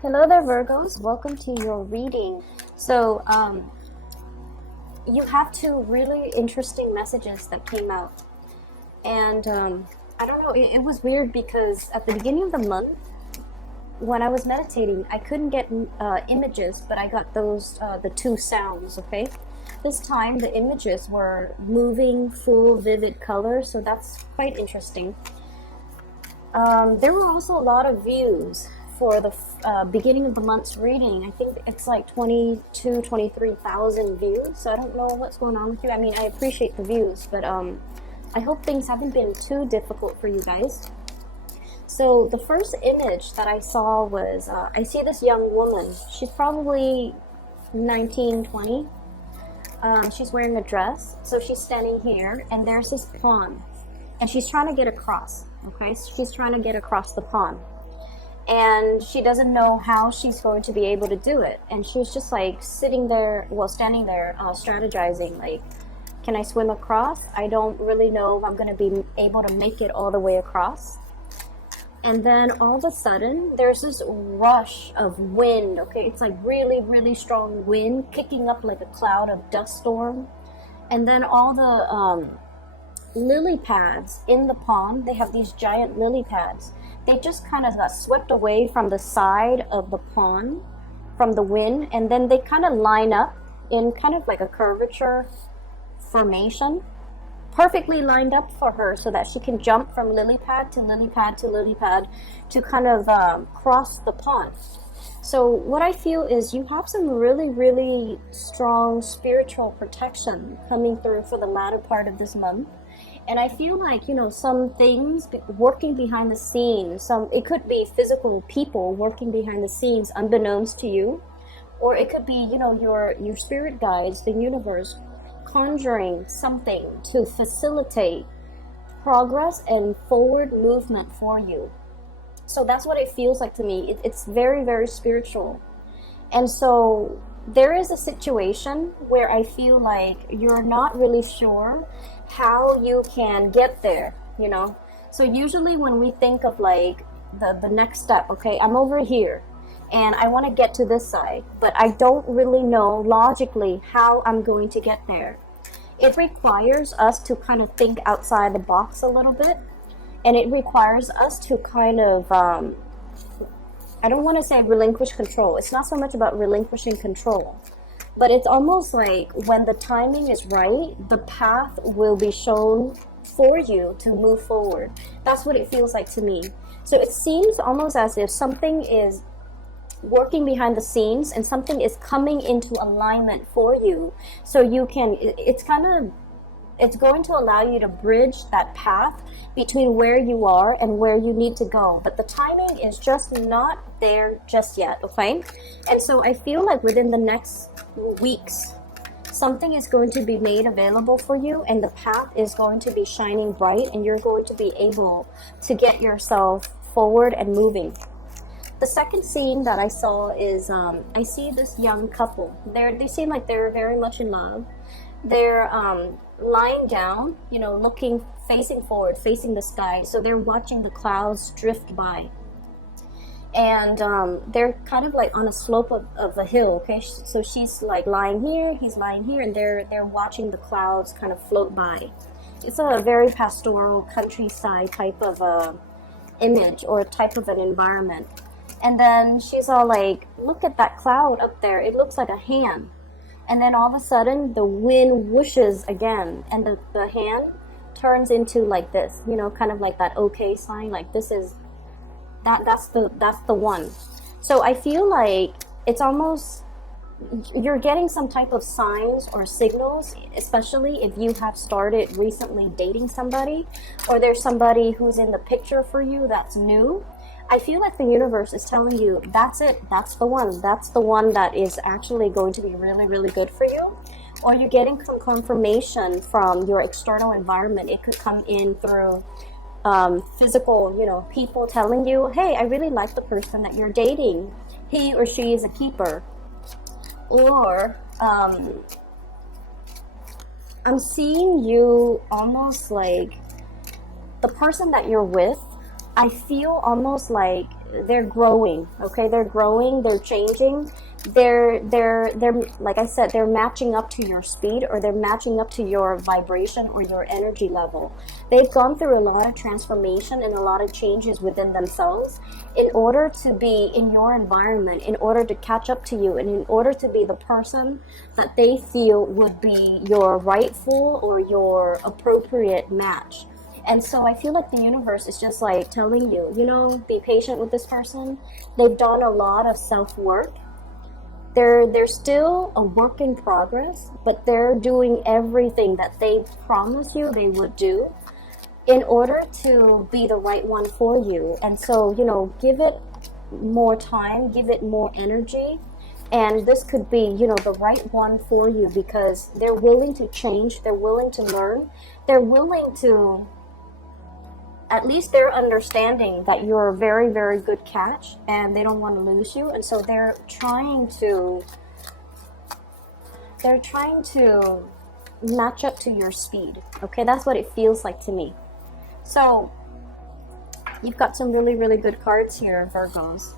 Hello there, Virgos. Welcome to your reading. So, you have two really interesting messages that came out. And I don't know, it was weird because at the beginning of the month, when I was meditating, I couldn't get images, but I got those, the two sounds, okay? This time, the images were moving, full, vivid color, so that's quite interesting. There were also a lot of views for the beginning of the month's reading. I think it's like 23,000 views, so I don't know what's going on with you. I mean, I appreciate the views, but I hope things haven't been too difficult for you guys. So the first image that I saw was, I see this young woman. She's probably 19, 20. She's wearing a dress, so she's standing here, and there's this pond, and she's trying to get across, okay? So she's trying to get across the pond. And she doesn't know how she's going to be able to do it. And she's just like sitting there, well, standing there, strategizing, like, can I swim across? I don't really know if I'm going to be able to make it all the way across. And then all of a sudden, there's this rush of wind, okay? It's like really, really strong wind kicking up like a cloud of dust storm. And then all the lily pads in the pond, they have these giant lily pads. They just kind of got swept away from the side of the pond from the wind, and then they kind of line up in kind of like a curvature formation, perfectly lined up for her so that she can jump from lily pad to lily pad to lily pad to kind of cross the pond. So what I feel is you have some really, really strong spiritual protection coming through for the latter part of this month. And I feel like, you know, some things working behind the scenes, it could be physical people working behind the scenes unbeknownst to you, or it could be, you know, your spirit guides, the universe, conjuring something to facilitate progress and forward movement for you. So that's what it feels like to me. It's very, very spiritual. And so there is a situation where I feel like you're not really sure how you can get there, you know. So usually when we think of like the next step, okay, I'm over here and I want to get to this side, but I don't really know logically how I'm going to get there. It requires us to kind of think outside the box a little bit, and it requires us to kind of I don't want to say relinquish control. It's not so much about relinquishing control, but it's almost like when the timing is right, the path will be shown for you to move forward. That's what it feels like to me. So it seems almost as if something is working behind the scenes and something is coming into alignment for you. So you can, it's going to allow you to bridge that path between where you are and where you need to go. But the timing is just not there just yet, okay? And so I feel like within the next weeks, something is going to be made available for you, and the path is going to be shining bright, and you're going to be able to get yourself forward and moving. The second scene that I saw is, I see this young couple. They seem like they're very much in love. They're lying down, you know, looking, facing forward, facing the sky. So they're watching the clouds drift by. And they're kind of like on a slope of a hill, okay? So she's like lying here, he's lying here, and they're watching the clouds kind of float by. It's a very pastoral countryside type of image or type of an environment. And then she's all like, look at that cloud up there. It looks like a hand. And then all of a sudden, the wind whooshes again, and the hand turns into like this, you know, kind of like that okay sign, like this is, that's the one. So I feel like it's almost, you're getting some type of signs or signals, especially if you have started recently dating somebody, or there's somebody who's in the picture for you that's new. I feel like the universe is telling you, that's it, that's the one that is actually going to be really, really good for you. Or you're getting some confirmation from your external environment. It could come in through physical, you know, people telling you, hey, I really like the person that you're dating. He or she is a keeper. Or I'm seeing you almost like the person that you're with. I feel almost like they're growing, okay? They're growing, they're changing. They're like I said, they're matching up to your speed, or they're matching up to your vibration or your energy level. They've gone through a lot of transformation and a lot of changes within themselves in order to be in your environment, in order to catch up to you, and in order to be the person that they feel would be your rightful or your appropriate match. And so I feel like the universe is just like telling you, you know, be patient with this person. They've done a lot of self-work. They're still a work in progress, but they're doing everything that they promised you they would do in order to be the right one for you. And so, you know, give it more time, give it more energy, and this could be, you know, the right one for you, because they're willing to change, they're willing to learn, they're willing to, at least they're understanding that you're a very, very good catch and they don't want to lose you. And so they're trying to match up to your speed. Okay, that's what it feels like to me. So you've got some really, really good cards here, Virgos.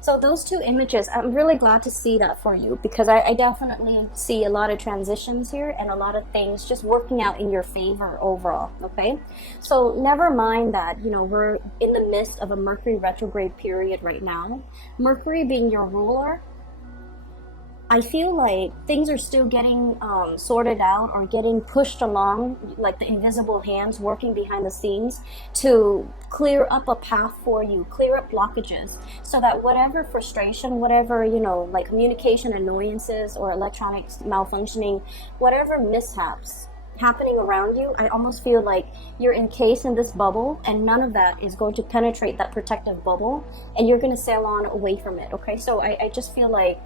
So those two images, I'm really glad to see that for you, because I definitely see a lot of transitions here and a lot of things just working out in your favor overall, okay? So never mind that, you know, we're in the midst of a Mercury retrograde period right now. Mercury being your ruler, I feel like things are still getting sorted out or getting pushed along, like the invisible hands working behind the scenes to clear up a path for you, clear up blockages, so that whatever frustration, whatever, you know, like communication annoyances or electronics malfunctioning, whatever mishaps happening around you, I almost feel like you're encased in this bubble and none of that is going to penetrate that protective bubble and you're going to sail on away from it, okay? So I just feel like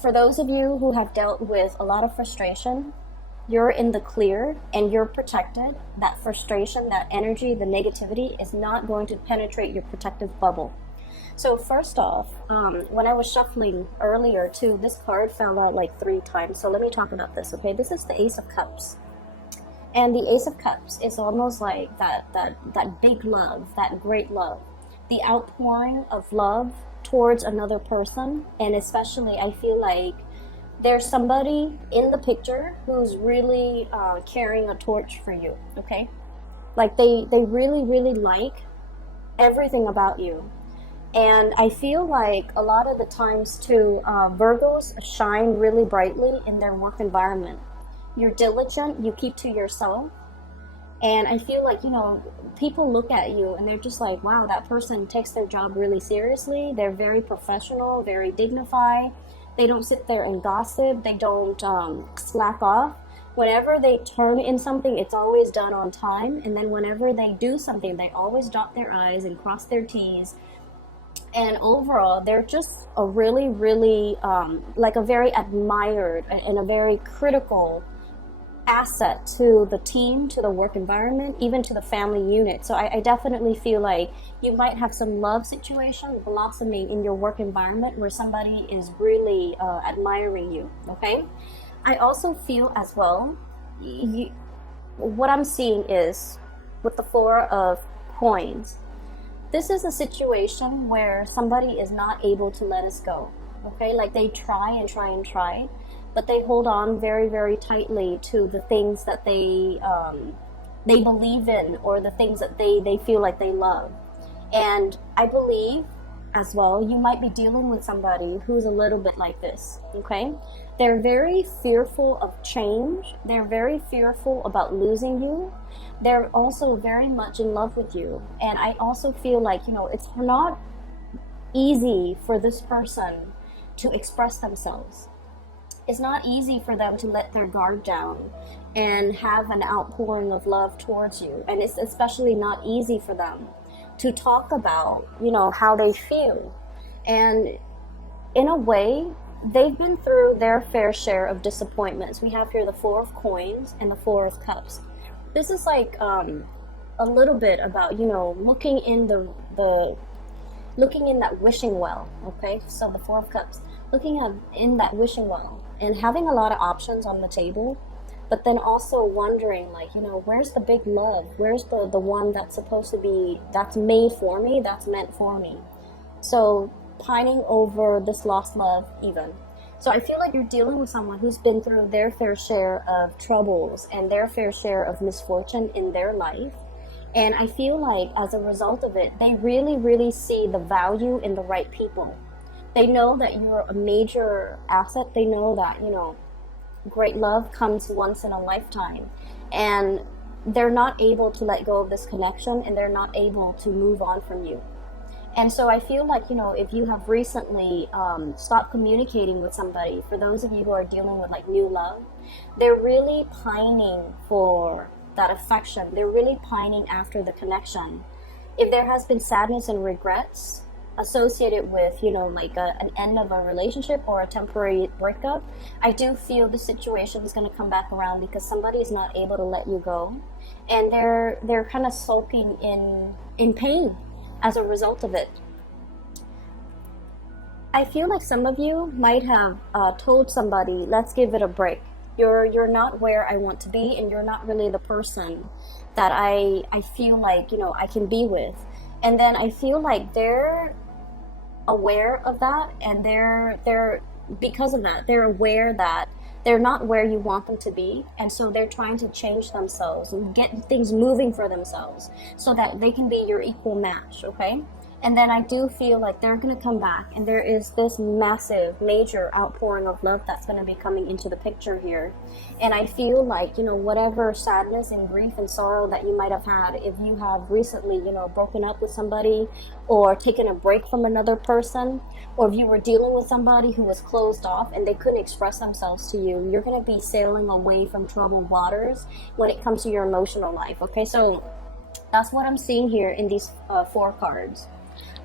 for those of you who have dealt with a lot of frustration, you're in the clear and you're protected. That frustration, that energy, the negativity is not going to penetrate your protective bubble. So first off, when I was shuffling earlier too, this card fell out like 3 times. So let me talk about this, okay? This is the Ace of Cups. And the Ace of Cups is almost like that big love, that great love. The outpouring of love towards another person, and especially I feel like there's somebody in the picture who's really carrying a torch for you, okay? Like they really, really like everything about you. And I feel like a lot of the times too, Virgos shine really brightly in their work environment. You're diligent, you keep to yourself. And I feel like, you know, people look at you and they're just like, wow, that person takes their job really seriously. They're very professional, very dignified. They don't sit there and gossip. They don't slack off. Whenever they turn in something, it's always done on time. And then whenever they do something, they always dot their I's and cross their T's. And overall, they're just a really, really, like a very admired and a very critical asset to the team, to the work environment, even to the family unit. So I definitely feel like you might have some love situation blossoming in your work environment where somebody is really admiring you, okay? I also feel as well, what I'm seeing is with the 4 of coins, this is a situation where somebody is not able to let us go, okay? Like they try and try and try, but they hold on very, very tightly to the things that they believe in, or the things that they feel like they love. And I believe as well, you might be dealing with somebody who's a little bit like this, okay? They're very fearful of change. They're very fearful about losing you. They're also very much in love with you. And I also feel like, you know, it's not easy for this person to express themselves. It's not easy for them to let their guard down and have an outpouring of love towards you. And it's especially not easy for them to talk about, you know, how they feel. And in a way, they've been through their fair share of disappointments. We have here the 4 of coins and the 4 of cups. This is like a little bit about, you know, looking in looking in that wishing well, okay? So the 4 of cups, looking in that wishing well and having a lot of options on the table, but then also wondering, like, you know, where's the big love? Where's the one that's supposed to be, that's made for me, that's meant for me? So pining over this lost love even. So I feel like you're dealing with someone who's been through their fair share of troubles and their fair share of misfortune in their life. And I feel like as a result of it, they really, really see the value in the right people. They know that you're a major asset. They know that, you know, great love comes once in a lifetime. And they're not able to let go of this connection, and they're not able to move on from you. And so I feel like, you know, if you have recently stopped communicating with somebody, for those of you who are dealing with like new love, they're really pining for that affection. They're really pining after the connection. If there has been sadness and regrets associated with, you know, like an end of a relationship or a temporary breakup, I do feel the situation is going to come back around because somebody is not able to let you go, and they're kind of sulking in pain as a result of it. I feel like some of you might have told somebody, let's give it a break. You're not where I want to be, and you're not really the person that I feel like, you know, I can be with. And then I feel like they're aware of that, and they're because of that, they're aware that they're not where you want them to be, and so they're trying to change themselves and get things moving for themselves so that they can be your equal match, okay? And then I do feel like they're going to come back, and there is this massive, major outpouring of love that's going to be coming into the picture here. And I feel like, you know, whatever sadness and grief and sorrow that you might have had, if you have recently, you know, broken up with somebody or taken a break from another person, or if you were dealing with somebody who was closed off and they couldn't express themselves to you, you're going to be sailing away from troubled waters when it comes to your emotional life, okay? So that's what I'm seeing here in these 4 cards.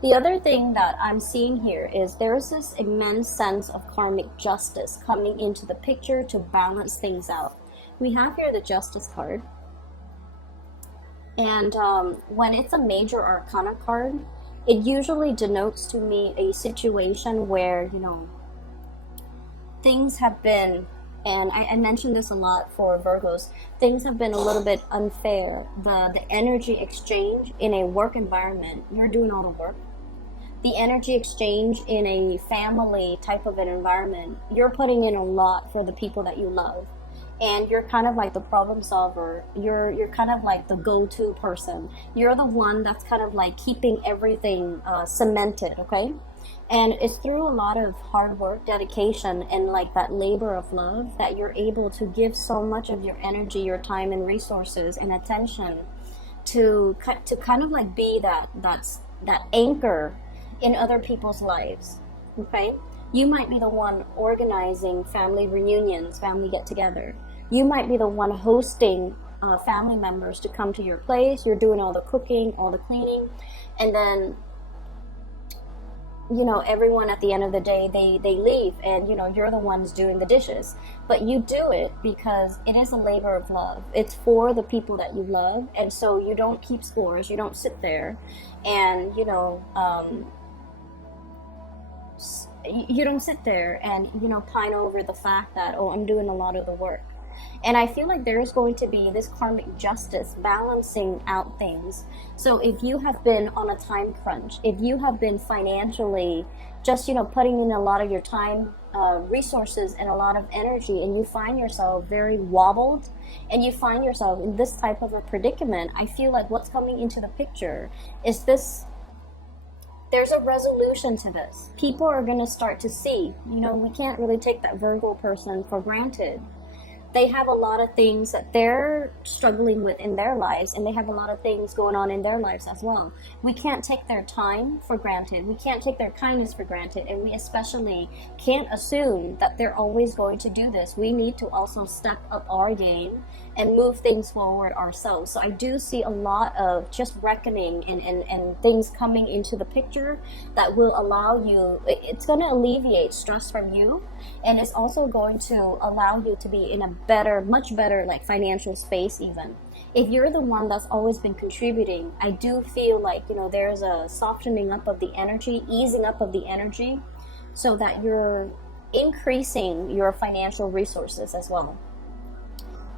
The other thing that I'm seeing here is there's this immense sense of karmic justice coming into the picture to balance things out. We have here the Justice card. And when it's a major arcana card, it usually denotes to me a situation where, you know, things have been, and I mentioned this a lot for Virgos, things have been a little bit unfair. The energy exchange in a work environment, you're doing all the work. The energy exchange in a family type of an environment, you're putting in a lot for the people that you love. And you're kind of like the problem solver. You're kind of like the go-to person. You're the one that's kind of like keeping everything cemented, okay? And it's through a lot of hard work, dedication, and like that labor of love that you're able to give so much of your energy, your time, and resources and attention to kind of like be that anchor in other people's lives, okay? You might be the one organizing family reunions, family get-together. You might be the one hosting family members to come to your place. You're doing all the cooking, all the cleaning, and then, you know, everyone at the end of the day, they leave, and, you know, you're the ones doing the dishes. But you do it because it is a labor of love. It's for the people that you love, and so you don't keep scores. You don't sit there and, you know, you don't sit there and, you know, pine over the fact that, oh, I'm doing a lot of the work. And I feel like there's going to be this karmic justice balancing out things. So if you have been on a time crunch, if you have been financially just, you know, putting in a lot of your time, resources, and a lot of energy, and you find yourself very wobbled, and you find yourself in this type of a predicament, I feel like what's coming into the picture is this. There's a resolution to this. People are going to start to see, you know, we can't really take that Virgo person for granted. They have a lot of things that they're struggling with in their lives, and they have a lot of things going on in their lives as well. We can't take their time for granted. We can't take their kindness for granted, and we especially can't assume that they're always going to do this. We need to also step up our game and move things forward ourselves. So I do see a lot of just reckoning and things coming into the picture that will allow you, it's going to alleviate stress from you, and it's also going to allow you to be in a better, much better, like financial space even. If you're the one that's always been contributing, I do feel like, you know, there's a softening up of the energy, easing up of the energy, so that you're increasing your financial resources as well.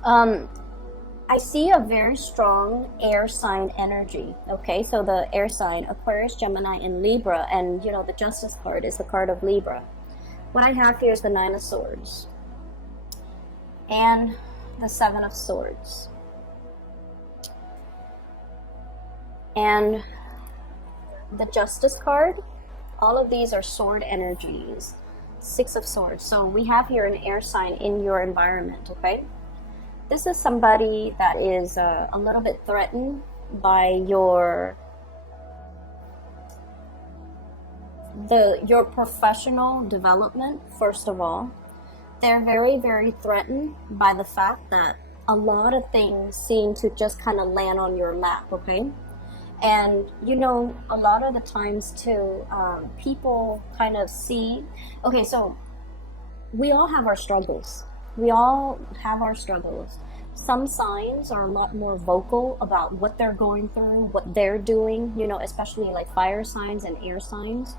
I see a very strong air sign energy. Okay, so the air sign, Aquarius, Gemini, and Libra, and you know, the Justice card is the card of Libra. What I have here is the Nine of Swords and the Seven of Swords. And the Justice card, all of these are sword energies. Six of Swords. So we have here an air sign in your environment, okay? This is somebody that is a little bit threatened by your professional development, first of all. They're very, very threatened by the fact that a lot of things seem to just kind of land on your lap, okay? And, you know, a lot of the times too, people kind of see, okay, so we all have our struggles. We all have our struggles. Some signs are a lot more vocal about what they're going through, what they're doing, you know, especially like fire signs and air signs.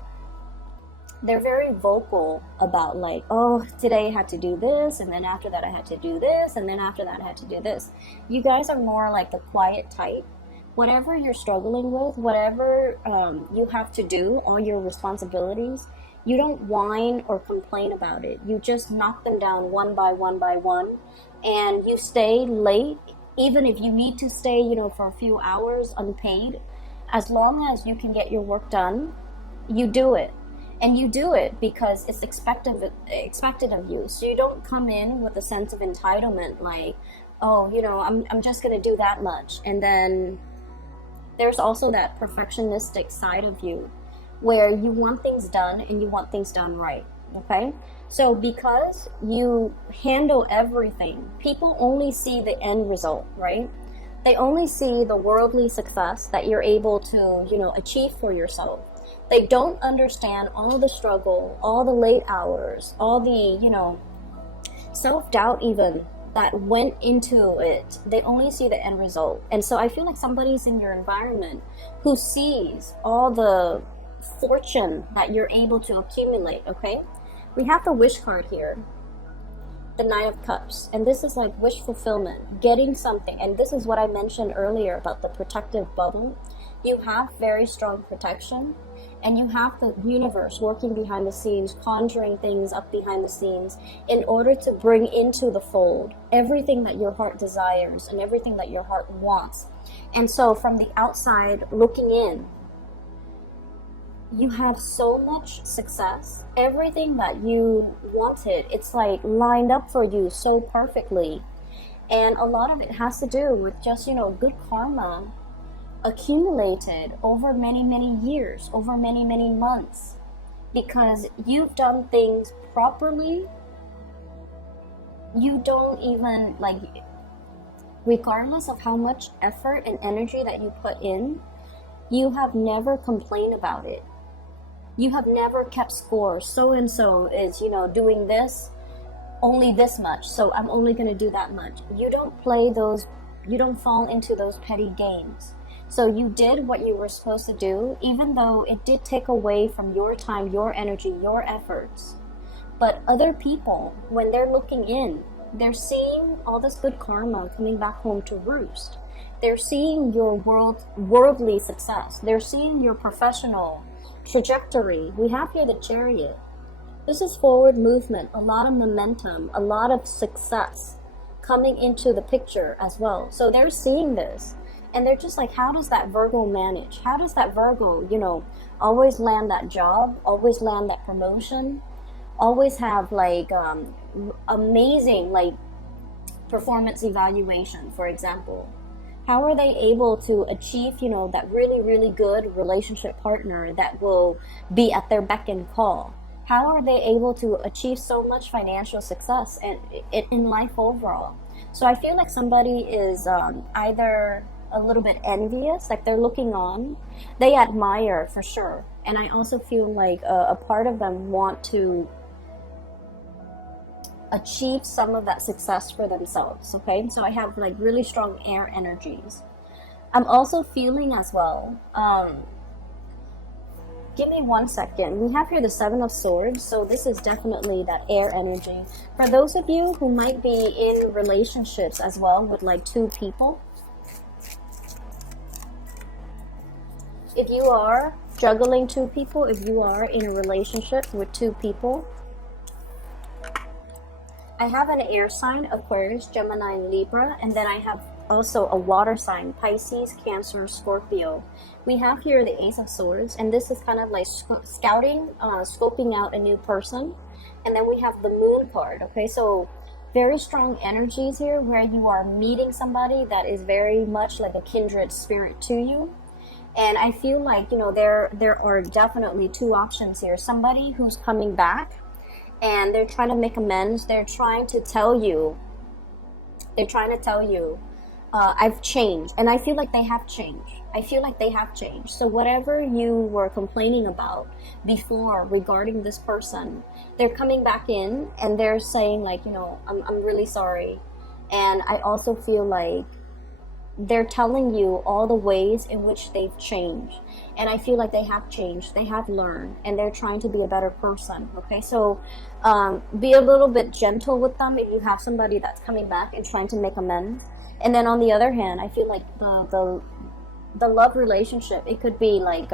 They're very vocal about like, oh, today I had to do this, and then after that I had to do this, and then after that I had to do this. You guys are more like the quiet type. Whatever you're struggling with, whatever you have to do, all your responsibilities, you don't whine or complain about it. You just knock them down one by one by one, and you stay late, even if you need to stay, you know, for a few hours unpaid. As long as you can get your work done, you do it. And you do it because it's expected of you. So you don't come in with a sense of entitlement, like, oh, you know, I'm just going to do that much. And then there's also that perfectionistic side of you where you want things done and you want things done right, okay? So because you handle everything, people only see the end result, right? They only see the worldly success that you're able to, you know, achieve for yourself. They don't understand all the struggle, all the late hours, all the, you know, self-doubt even that went into it. They only see the end result. And so I feel like somebody's in your environment who sees all the fortune that you're able to accumulate, okay? We have the wish card here, the Nine of Cups, and this is like wish fulfillment, getting something. And this is what I mentioned earlier about the protective bubble. You have very strong protection, and you have the universe working behind the scenes, conjuring things up behind the scenes in order to bring into the fold everything that your heart desires and everything that your heart wants. And so from the outside looking in, you have so much success. Everything that you wanted, it's like lined up for you so perfectly. And a lot of it has to do with just, you know, good karma accumulated over many, many years, over many, many months, because you've done things properly. You don't even, like, regardless of how much effort and energy that you put in, you have never complained about it. You have never kept score. So and so is, you know, doing this, only this much, so I'm only going to do that much. You don't play those, you don't fall into those petty games. So you did what you were supposed to do, even though it did take away from your time, your energy, your efforts. But other people, when they're looking in, they're seeing all this good karma coming back home to roost. They're seeing your worldly success. They're seeing your professional trajectory. We have here the Chariot. This is forward movement, a lot of momentum, a lot of success coming into the picture as well. So they're seeing this. And they're just like, how does that Virgo manage? How does that Virgo, you know, always land that job, always land that promotion, always have like amazing like performance evaluation, for example? How are they able to achieve, you know, that really, really good relationship partner that will be at their beck and call? How are they able to achieve so much financial success in life overall? So I feel like somebody is either a little bit envious, like they're looking on. They admire for sure. And I also feel like a part of them want to achieve some of that success for themselves, okay? So I have like really strong air energies. I'm also feeling as well Give me 1 second. We have here the Seven of Swords, so this is definitely that air energy. For those of you who might be in relationships as well with like 2 people, if you are juggling 2 people, if you are in a relationship with 2 people, I have an air sign, Aquarius, Gemini, and Libra, and then I have also a water sign, Pisces, Cancer, Scorpio. We have here the Ace of Swords, and this is kind of like scouting, scoping out a new person. And then we have the Moon card, okay? So very strong energies here where you are meeting somebody that is very much like a kindred spirit to you. And I feel like, you know, there are definitely 2 options here. Somebody who's coming back and they're trying to make amends. They're trying to tell you, I've changed. And I feel like they have changed. So whatever you were complaining about before regarding this person, they're coming back in and they're saying like, you know, I'm really sorry. And I also feel like they're telling you all the ways in which they've changed. And I feel like they have changed, they have learned, and they're trying to be a better person, okay? So be a little bit gentle with them if you have somebody that's coming back and trying to make amends. And then on the other hand, I feel like the love relationship, it could be like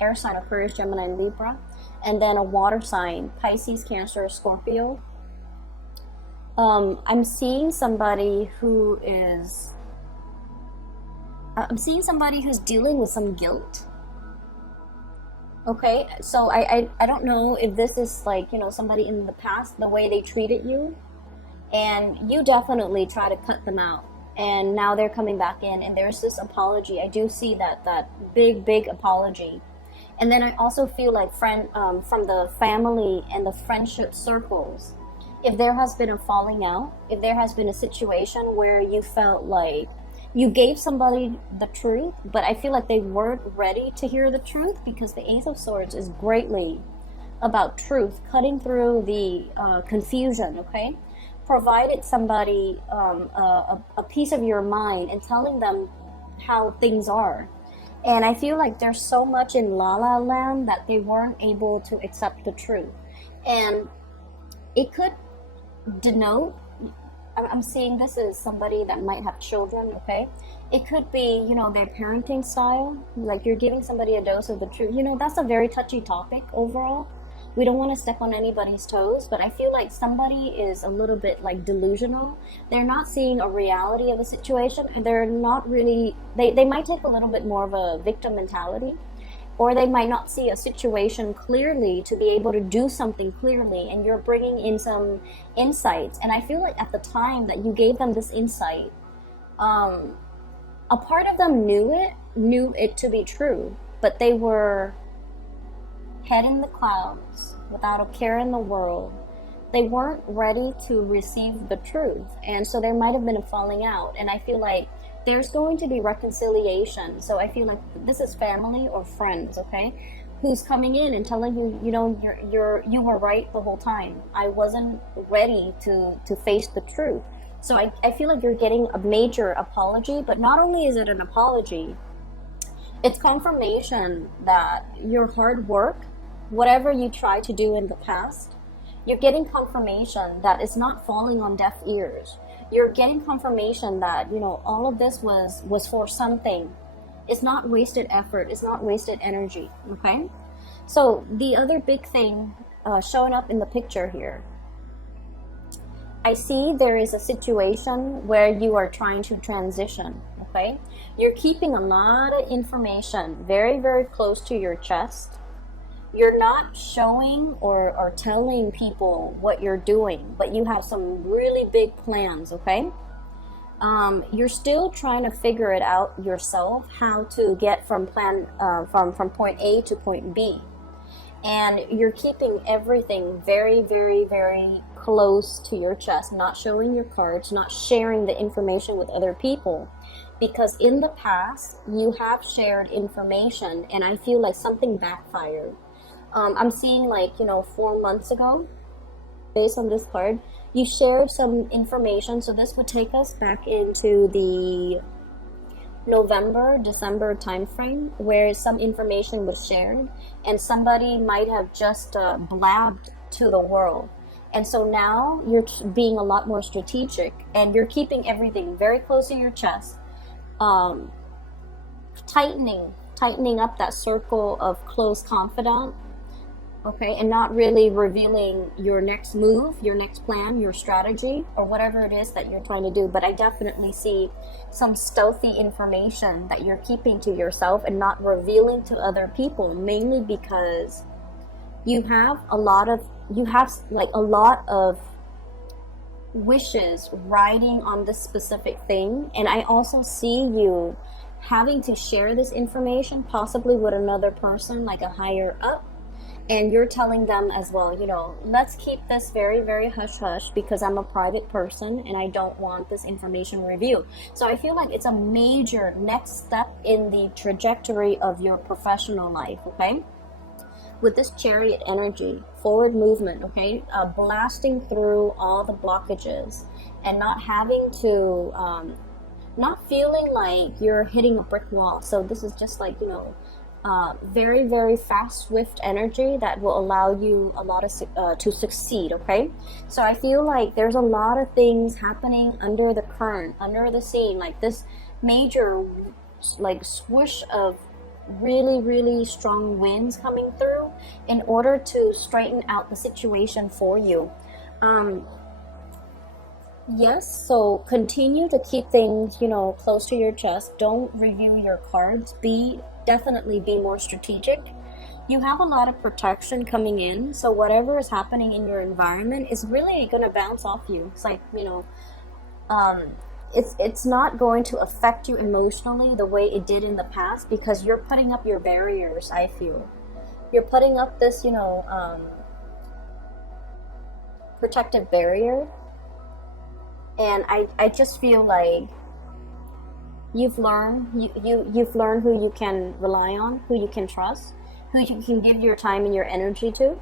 air sign, Aquarius, Gemini, and Libra, and then a water sign, Pisces, Cancer, Scorpio. I'm seeing somebody who is I'm seeing somebody who's dealing with some guilt. Okay, so I don't know if this is like, you know, somebody in the past, the way they treated you, and you definitely try to cut them out, and now they're coming back in, and there's this apology. I do see that big apology. And then I also feel like from the family and the friendship circles, if there has been a falling out, if there has been a situation where you felt like you gave somebody the truth, but I feel like they weren't ready to hear the truth, because the Ace of Swords is greatly about truth, cutting through the confusion, okay? Provided somebody a piece of your mind and telling them how things are. And I feel like there's so much in La La Land that they weren't able to accept the truth. And it could denote, I'm seeing this is somebody that might have children, okay? It could be, you know, their parenting style, like you're giving somebody a dose of the truth. You know, that's a very touchy topic overall. We don't want to step on anybody's toes, but I feel like somebody is a little bit like delusional. They're not seeing a reality of a situation, and they're not really, they might take a little bit more of a victim mentality, or they might not see a situation clearly to be able to do something clearly, and you're bringing in some insights. And I feel like at the time that you gave them this insight, a part of them knew it to be true, but they were head in the clouds without a care in the world. They weren't ready to receive the truth, and so there might have been a falling out. And I feel like there's going to be reconciliation. So I feel like this is family or friends, okay, who's coming in and telling you, you know, you were right the whole time. I wasn't ready to face the truth. So I feel like you're getting a major apology, but not only is it an apology, it's confirmation that your hard work, whatever you tried to do in the past, you're getting confirmation that it's not falling on deaf ears. You're getting confirmation that, you know, all of this was for something. It's not wasted effort. It's not wasted energy, okay? So the other big thing showing up in the picture here, I see there is a situation where you are trying to transition, okay? You're keeping a lot of information very, very close to your chest. You're not showing or telling people what you're doing, but you have some really big plans, okay? You're still trying to figure it out yourself, how to get from point A to point B. And you're keeping everything very, very, very close to your chest, not showing your cards, not sharing the information with other people. Because in the past, you have shared information, and I feel like something backfired. I'm seeing like, you know, 4 months ago, based on this card, you shared some information. So this would take us back into the November, December timeframe where some information was shared and somebody might have just blabbed to the world. And so now you're being a lot more strategic and you're keeping everything very close to your chest, tightening up that circle of close confidant, okay, and not really revealing your next move, your next plan, your strategy, or whatever it is that you're trying to do. But I definitely see some stealthy information that you're keeping to yourself and not revealing to other people, mainly because you have a lot of wishes riding on this specific thing. And I also see you having to share this information possibly with another person, like a higher up. And you're telling them as well, you know, let's keep this very, very hush-hush because I'm a private person and I don't want this information revealed. So I feel like it's a major next step in the trajectory of your professional life, okay? With this Chariot energy, forward movement, okay? Blasting through all the blockages and not having to, not feeling like you're hitting a brick wall. So this is just like, you know, very, very fast, swift energy that will allow you a lot of to succeed, okay? So I feel like there's a lot of things happening under the current, under the scene, like this major like swoosh of really, really strong winds coming through in order to straighten out the situation for you. Yes, so continue to keep things, you know, close to your chest. Don't review your cards. Definitely be more strategic. You have a lot of protection coming in, so whatever is happening in your environment is really going to bounce off you. It's like, you know, it's not going to affect you emotionally the way it did in the past because you're putting up your barriers. I feel you're putting up this, you know, protective barrier, and I just feel like you've learned who you can rely on, who you can trust, who you can give your time and your energy to.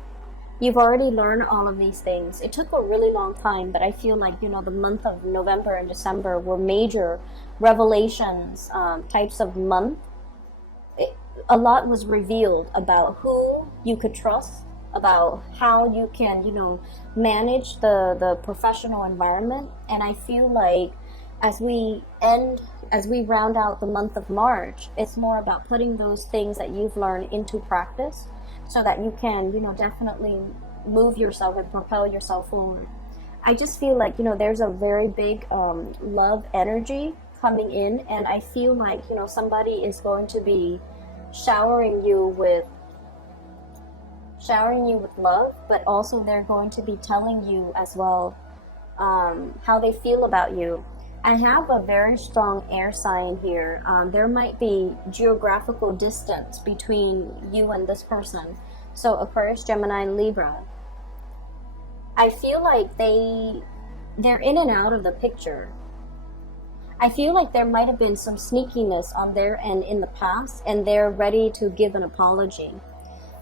You've already learned all of these things. It took a really long time, but I feel like, you know, the month of November and December were major revelations, types of month. A lot was revealed about who you could trust, about how you can, you know, manage the professional environment. And I feel like as we round out the month of March, it's more about putting those things that you've learned into practice so that you can, you know, definitely move yourself and propel yourself forward. I just feel like, you know, there's a very big love energy coming in, and I feel like, you know, somebody is going to be showering you with love, but also they're going to be telling you as well how they feel about you. I have a very strong air sign here. There might be geographical distance between you and this person. So Aquarius, Gemini, and Libra. I feel like they're in and out of the picture. I feel like there might have been some sneakiness on their end in the past, and they're ready to give an apology.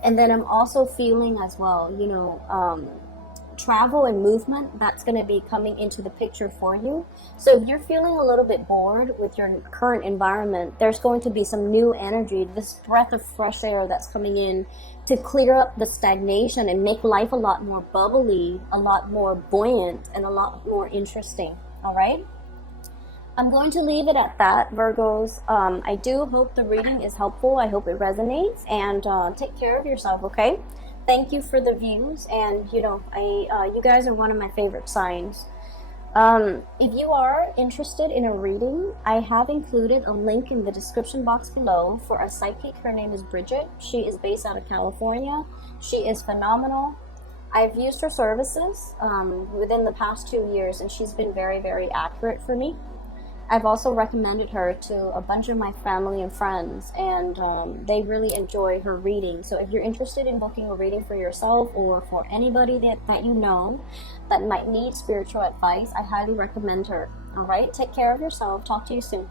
And then I'm also feeling as well, you know, travel and movement that's going to be coming into the picture for you. So if you're feeling a little bit bored with your current environment, there's going to be some new energy, this breath of fresh air that's coming in to clear up the stagnation and make life a lot more bubbly, a lot more buoyant, and a lot more interesting. All right, I'm going to leave it at that, Virgos. I do hope the reading is helpful. I hope it resonates, and take care of yourself, okay? Thank you for the views, and you know, you guys are one of my favorite signs. If you are interested in a reading, I have included a link in the description box below for a psychic. Her name is Bridget. She is based out of California. She is phenomenal. I've used her services within the past 2 years, and she's been very, very accurate for me. I've also recommended her to a bunch of my family and friends, and they really enjoy her reading. So if you're interested in booking a reading for yourself or for anybody that you know that might need spiritual advice, I highly recommend her. All right, take care of yourself. Talk to you soon.